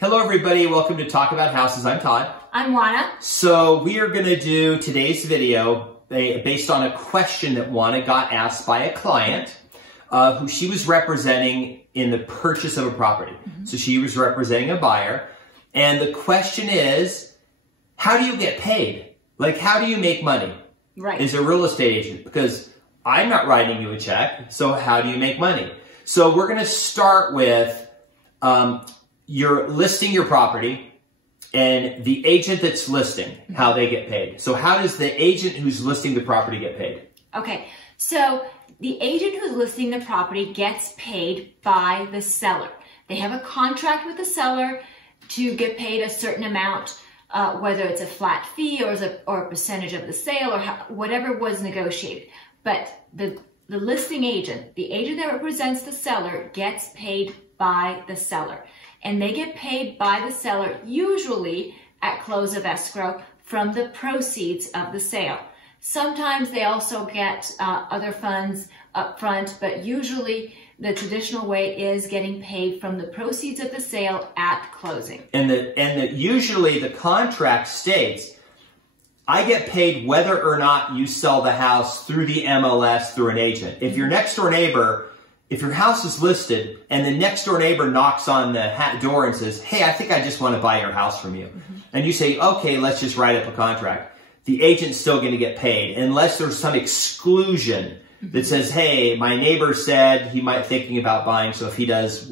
Hello everybody, welcome to Talk About Houses. I'm Todd. I'm Oana. So we are going to do today's video based on a question that Oana got asked by a client who she was representing in the purchase of a property. So she was representing a buyer. And the question is, how do you get paid? Like, how do you make money? Right. As a real estate agent? Because I'm not writing you a check, so how do you make money? So we're going to start with you're listing your property and the agent that's listing, how they get paid. So how does the agent who's listing the property get paid? Okay, so the agent who's listing the property gets paid by the seller. They have a contract with the seller to get paid a certain amount, whether it's a flat fee or a percentage of the sale or whatever was negotiated. But the listing agent, the agent that represents the seller, gets paid by the seller. And they get paid by the seller usually at close of escrow from the proceeds of the sale. Sometimes they also get other funds up front, but usually the traditional way is getting paid from the proceeds of the sale at closing. And usually the contract states, I get paid whether or not you sell the house through the MLS through an agent. If your next door neighbor, if your house is listed and the next door neighbor knocks on the door and says, hey, I think I just want to buy your house from you. And you say, okay, let's just write up a contract. The agent's still going to get paid unless there's some exclusion that says, hey, my neighbor said he might be thinking about buying. So if he does,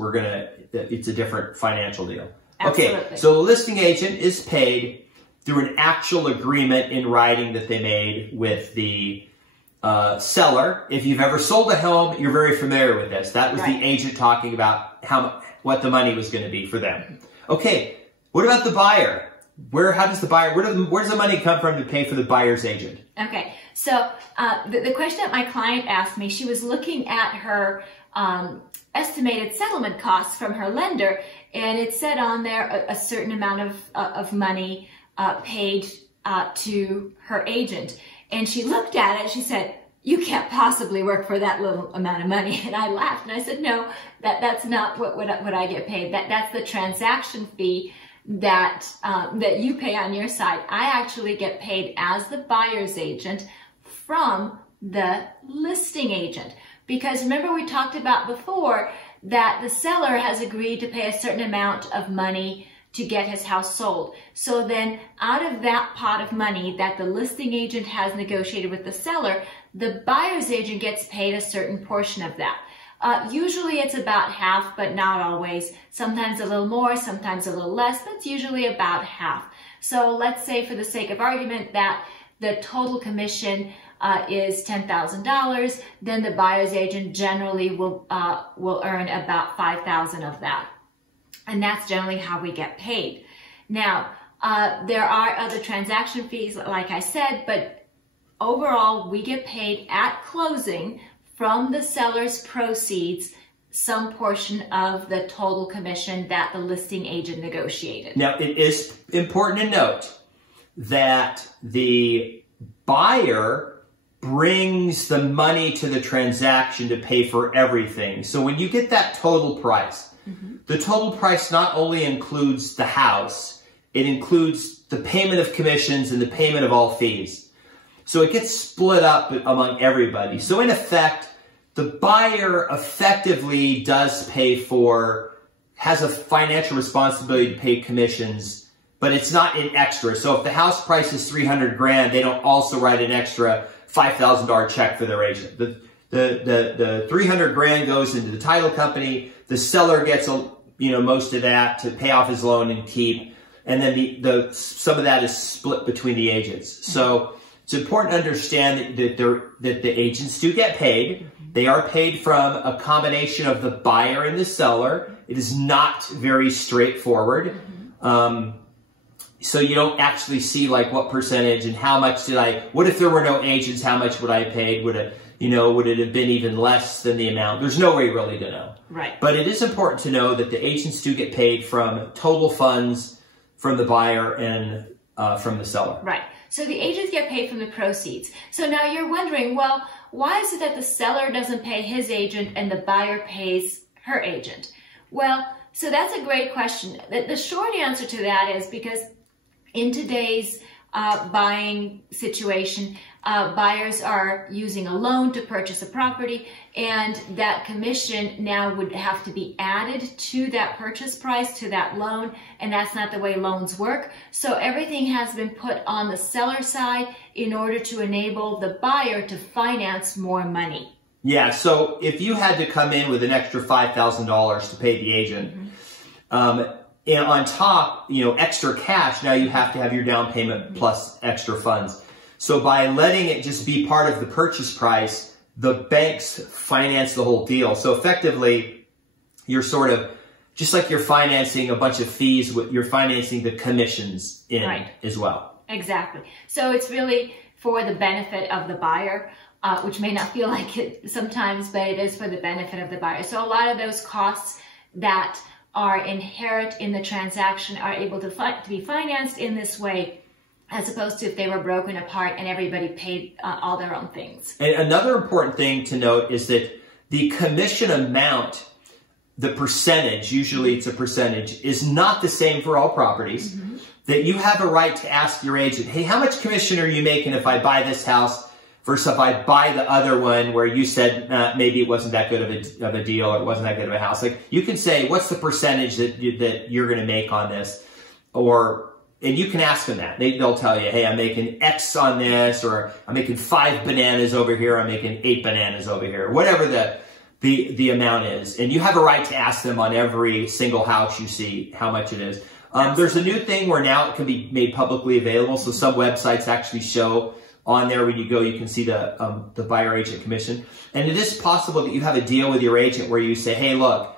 it's a different financial deal. Absolutely. Okay, so the listing agent is paid through an actual agreement in writing that they made with the seller. If you've ever sold a home, you're very familiar with this. That was the agent talking about what the money was going to be for them. Okay, what about the buyer? Where does the money come from to pay for the buyer's agent? Okay, so the question that my client asked me, she was looking at her estimated settlement costs from her lender, and it said on there a certain amount of money paid to her agent. And she looked at it, she said, you can't possibly work for that little amount of money. And I laughed and I said, no, that's not what I get paid. That's the transaction fee that you pay on your side. I actually get paid as the buyer's agent from the listing agent. Because remember we talked about before that the seller has agreed to pay a certain amount of money to get his house sold. So then out of that pot of money that the listing agent has negotiated with the seller, the buyer's agent gets paid a certain portion of that. Usually it's about half, but not always. Sometimes a little more, sometimes a little less, but it's usually about half. So let's say for the sake of argument that the total commission is $10,000, then the buyer's agent generally will earn about $5,000 of that. And that's generally how we get paid. Now, there are other transaction fees, like I said, but overall, we get paid at closing from the seller's proceeds, some portion of the total commission that the listing agent negotiated. Now, it is important to note that the buyer brings the money to the transaction to pay for everything. So when you get that total price, the total price not only includes the house, it includes the payment of commissions and the payment of all fees. So it gets split up among everybody. So in effect, the buyer effectively has a financial responsibility to pay commissions, but it's not an extra. So if the house price is $300 grand, they don't also write an extra $5,000 check for their agent. The 300 grand goes into the title company. The seller gets most of that to pay off his loan and keep, and then some of that is split between the agents. So it's important to understand that the agents do get paid. They are paid from a combination of the buyer and the seller. It is not very straightforward. So you don't actually see like what percentage and how much what if there were no agents, how much would I have paid? Would it have been even less than the amount? There's no way really to know. Right. But it is important to know that the agents do get paid from total funds from the buyer and from the seller. Right. So the agents get paid from the proceeds. So now you're wondering, well, why is it that the seller doesn't pay his agent and the buyer pays her agent? Well, So that's a great question. The short answer to that is because in today's buying situation, buyers are using a loan to purchase a property, and that commission now would have to be added to that purchase price, to that loan, and that's not the way loans work. So everything has been put on the seller side in order to enable the buyer to finance more money. Yeah, so if you had to come in with an extra $5,000 to pay the agent, and on top, extra cash, now you have to have your down payment plus extra funds. So by letting it just be part of the purchase price, the banks finance the whole deal. So effectively, you're sort of, just like you're financing a bunch of fees, you're financing the commissions in as well. Exactly. So it's really for the benefit of the buyer, which may not feel like it sometimes, but it is for the benefit of the buyer. So a lot of those costs that are inherent in the transaction are able to be financed in this way, as opposed to if they were broken apart and everybody paid all their own things. And another important thing to note is that the commission amount, the percentage, usually it's a percentage, is not the same for all properties. That you have a right to ask your agent, hey, how much commission are you making if I buy this house versus if I buy the other one where you said maybe it wasn't that good of a deal, or it wasn't that good of a house. Like, you can say, what's the percentage that you're going to make on this? And you can ask them that. They'll tell you, hey, I'm making X on this, or I'm making 5 bananas over here, I'm making 8 bananas over here, whatever the amount is. And you have a right to ask them on every single house you see how much it is. There's a new thing where now it can be made publicly available. So some websites actually show on there when you go, you can see the buyer agent commission. And it is possible that you have a deal with your agent where you say, hey, look,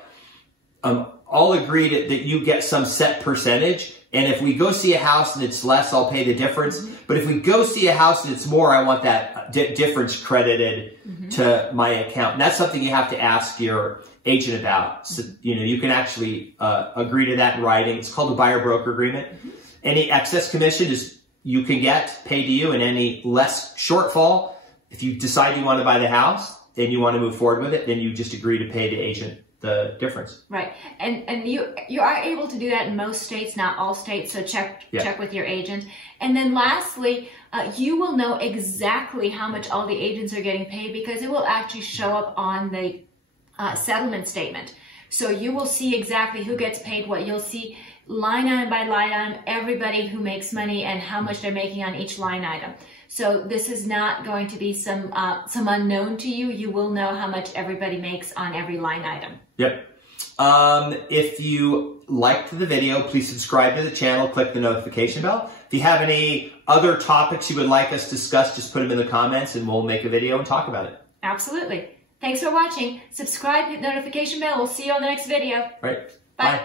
I'll agree that you get some set percentage. And if we go see a house and it's less, I'll pay the difference. But if we go see a house and it's more, I want that difference credited to my account. And that's something you have to ask your agent about. So, you can actually agree to that in writing. It's called a buyer-broker agreement. Any excess commission you can get paid to you, and any less shortfall, if you decide you want to buy the house and you want to move forward with it, then you just agree to pay the agent the difference. Right. And you are able to do that in most states, not all states, so check with your agent. And then lastly, you will know exactly how much all the agents are getting paid, because it will actually show up on the settlement statement. So you will see exactly who gets paid what. You'll see line item by line item, everybody who makes money and how much they're making on each line item. So this is not going to be some unknown to you. You will know how much everybody makes on every line item. Yep. If you liked the video, please subscribe to the channel, click the notification bell. If you have any other topics you would like us to discuss, just put them in the comments and we'll make a video and talk about it. Absolutely. Thanks for watching. Subscribe, hit the notification bell. We'll see you on the next video. Right. Bye.